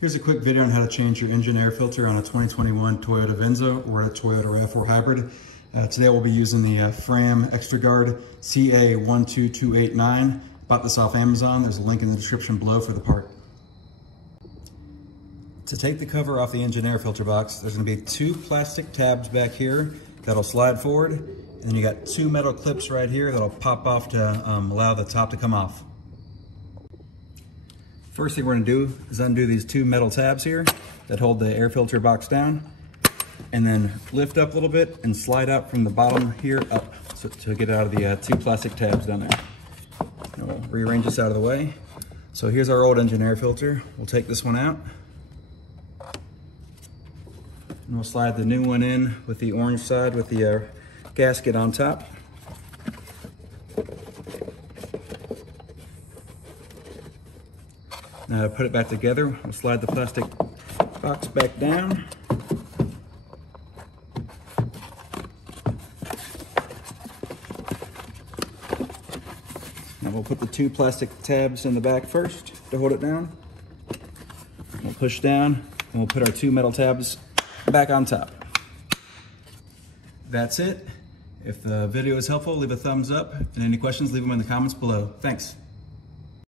Here's a quick video on how to change your engine air filter on a 2021 Toyota Venza or a Toyota Rav4 hybrid. Today we'll be using the Fram ExtraGuard CA12289. Bought this off Amazon. There's a link in the description below for the part. To take the cover off the engine air filter box, there's going to be two plastic tabs back here that'll slide forward, and then you got two metal clips right here that'll pop off to allow the top to come off. First thing we're going to do is undo these two metal tabs here that hold the air filter box down, and then lift up a little bit and slide out from the bottom here up to get out of the two plastic tabs down there. And we'll rearrange this out of the way. So here's our old engine air filter. We'll take this one out, and we'll slide the new one in with the orange side with the gasket on top. Now to put it back together, we'll slide the plastic box back down. Now we'll put the two plastic tabs in the back first to hold it down. We'll push down and we'll put our two metal tabs back on top. That's it. If the video is helpful, leave a thumbs up, and any questions, leave them in the comments below. Thanks.